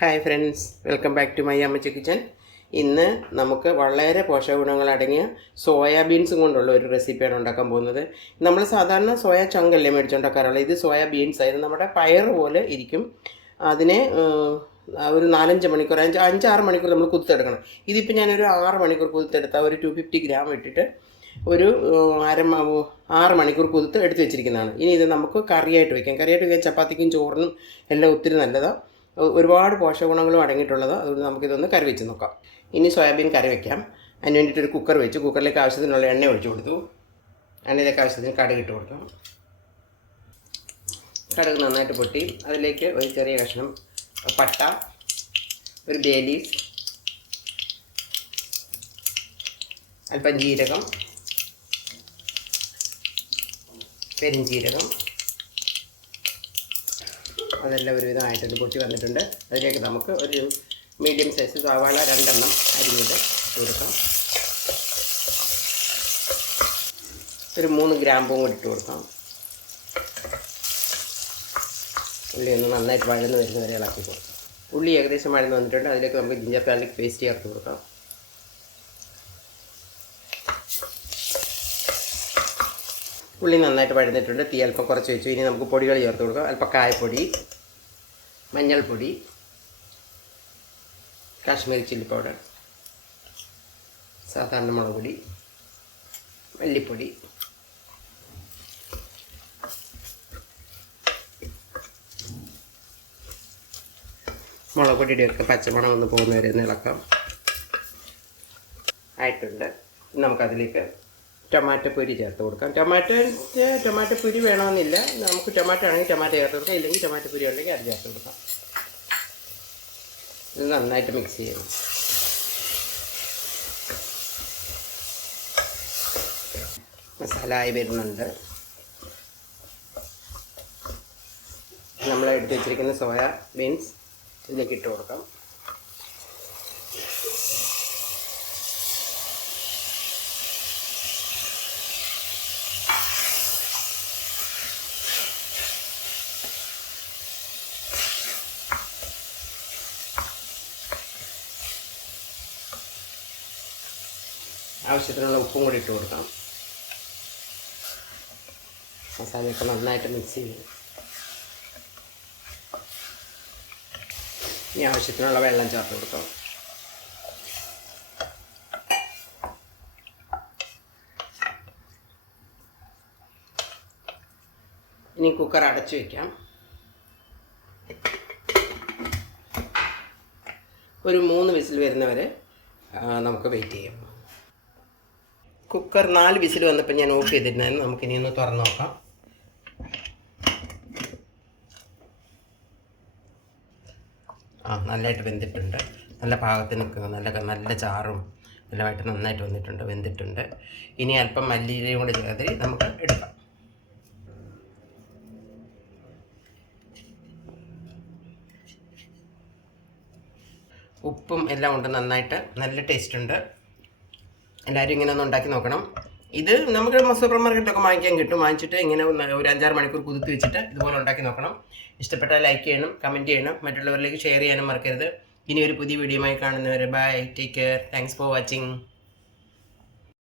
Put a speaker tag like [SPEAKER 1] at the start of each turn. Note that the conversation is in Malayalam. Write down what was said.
[SPEAKER 1] Hi friends welcome back to my Ammachi kitchen ഇന്ന് നമുക്ക് വളരെ പോഷകഗുണങ്ങൾ അടങ്ങിയ സോയാബീൻസും കൊണ്ടുള്ള ഒരു റെസിപ്പിയാണ് ഉണ്ടാക്കാൻ പോകുന്നത്. നമ്മൾ സാധാരണ സോയ ചങ്കല്ലേ മേടിച്ചുണ്ടാക്കാറുള്ളത് ഇത് സോയാബീൻസ് ആയിരുന്നു. നമ്മുടെ പയർ പോലെ ഇരിക്കും. അതിനെ ഒരു നാലഞ്ച് മണിക്കൂർ അഞ്ച് അഞ്ചാറ് മണിക്കൂർ നമ്മൾ കുതിർത്തെടുക്കണം. ഇതിപ്പോൾ ഞാനൊരു ആറ് മണിക്കൂർ കുത്തെടുത്ത ഒരു ടു ഫിഫ്റ്റി ഗ്രാം ഇട്ടിട്ട് ഒരു അര ആറ് മണിക്കൂർ കുതിർത്ത് എടുത്ത് വെച്ചിരിക്കുന്നതാണ്. ഇനി ഇത് നമുക്ക് കറിയായിട്ട് വയ്ക്കാം കറിയായിട്ട് വയ്ക്കാൻ ചപ്പാത്തിക്കും ചോറിനും എല്ലാം ഒത്തിരി നല്ലതാണ് ഒരുപാട് പോഷകഗുണങ്ങളും അടങ്ങിയിട്ടുള്ളത്. അതുകൊണ്ട് നമുക്കിതൊന്ന് കറി വെച്ച് നോക്കാം. ഇനി സോയാബീൻ കറി വയ്ക്കാം അതിന് വേണ്ടിയിട്ട് ഒരു കുക്കർ വെച്ച്. കുക്കറിലേക്ക് ആവശ്യത്തിനുള്ള എണ്ണ ഒഴിച്ചു കൊടുത്തു. എണ്ണയിലേക്ക് ആവശ്യത്തിന് കടുക് ഇട്ട് കൊടുക്കാം കടുക് നന്നായിട്ട് പൊട്ടി. അതിലേക്ക് ഒരു ചെറിയ കഷ്ണം പട്ട ഒരു ബേലീസ് അല്പം ജീരകം പെരിഞ്ജീരകം അതെല്ലാം ഒരുവിധം ആയിട്ടുണ്ട് പൊട്ടി വന്നിട്ടുണ്ട്. അതിലേക്ക് നമുക്ക് ഒരു മീഡിയം സൈസ് സവാള രണ്ടെണ്ണം അരിഞ്ഞത് ഇട്ട് കൊടുക്കാം. ഒരു മൂന്ന് ഗ്രാമ്പും കൂടി ഇട്ട് കൊടുക്കാം. ഉള്ളി ഒന്ന് നന്നായിട്ട് വഴന്ന് വരുന്ന വരെ ഇളക്കി കൊടുക്കാം. ഉള്ളി ഏകദേശം വഴന്ന് വന്നിട്ടുണ്ട്. അതിലേക്ക് നമുക്ക് ജിഞ്ചർ ഗാർലിക് പേസ്റ്റ് ചേർത്ത് കൊടുക്കാം. ഉള്ളി നന്നായിട്ട് വഴന്നിട്ടുണ്ട്. തീ അല്പം കുറച്ച് വെച്ചു. ഇനി നമുക്ക് പൊടികൾ ചേർത്ത് കൊടുക്കാം. അല്പം കായപ്പൊടി. മഞ്ഞൾപ്പൊടി കാശ്മീരി ചില്ലി പൗഡർ സാധാരണ മുളക് പൊടി മല്ലിപ്പൊടി മുളക് പൊടിയുടെയൊക്കെ പച്ചമണം ഒന്ന് പോകുന്നവരെ ഇളക്കാം. ആയിട്ടുണ്ട്. നമുക്കതിലേക്ക് ടൊമാറ്റോ പൊരി ചേർത്ത് കൊടുക്കാം. ടൊമാറ്റോ ടൊമാറ്റോ പൊരി വേണമെന്നില്ല. നമുക്ക് ടൊമാറ്റോ ആണെങ്കിൽ ടൊമാറ്റോ ചേർത്ത് കൊടുക്കാം. ഇല്ലെങ്കിൽ ടൊമാറ്റോ പൊരി ഉണ്ടെങ്കിൽ അത് ചേർത്ത് കൊടുക്കാം. ഇത് നന്നായിട്ട് മിക്സ് ചെയ്യണം. മസാല ആയി വരുന്നുണ്ട്. നമ്മൾ എടുത്ത് വെച്ചിരിക്കുന്ന സോയ ബീൻസ് ഇതിലേക്ക് ഇട്ട് കൊടുക്കാം. ആവശ്യത്തിനുള്ള ഉപ്പും കൂടി ഇട്ട് കൊടുക്കാം മസാലയൊക്കെ നന്നായിട്ട് മിക്സ് ചെയ്യും ഇനി ആവശ്യത്തിനുള്ള വെള്ളം ചേർത്ത് കൊടുക്കാം ഇനി കുക്കർ അടച്ചു വയ്ക്കാം ഒരു മൂന്ന് വിസിൽ വരുന്നവരെ നമുക്ക് വെയിറ്റ് ചെയ്യാം. കുക്കർ നാല് വിസിൽ വന്നപ്പോൾ ഞാൻ ഓഫ് ചെയ്തിരുന്നായിരുന്നു നമുക്കിനി ഒന്ന് തുറന്നു നോക്കാം. ആ നല്ലതായിട്ട് വെന്തിട്ടുണ്ട്. നല്ല പാകത്തിന് നിൽക്കുക നല്ല നല്ല ചാറും എല്ലാമായിട്ട് നന്നായിട്ട് വന്നിട്ടുണ്ട് വെന്തിട്ടുണ്ട്. ഇനി അല്പം മല്ലിയിലയും കൂടി ചേർത്ത് നമുക്ക് എടുക്കാം. ഉപ്പും എല്ലാം ഉണ്ട്. നന്നായിട്ട് നല്ല ടേസ്റ്റ് ഉണ്ട്. എല്ലാവരും ഇങ്ങനെ ഒന്ന് ഉണ്ടാക്കി നോക്കണം. ഇത് നമുക്ക് സൂപ്പർ മാർക്കറ്റിലൊക്കെ വാങ്ങിക്കാൻ കിട്ടും. വാങ്ങിച്ചിട്ട് ഇങ്ങനെ ഒരു അഞ്ചാറ് മണിക്കൂർ കുതിർത്ത് വെച്ചിട്ട് ഇതുപോലെ ഉണ്ടാക്കി നോക്കണം. ഇഷ്ടപ്പെട്ടാൽ ലൈക്ക് ചെയ്യണം കമന്റ് ചെയ്യണം. മറ്റുള്ളവരിലേക്ക് ഷെയർ ചെയ്യാനും മറക്കരുത്. ഇനി ഒരു പുതിയ വീഡിയോ വീഡിയോയുമായി കാണുന്നവരെ bye take care thanks for watching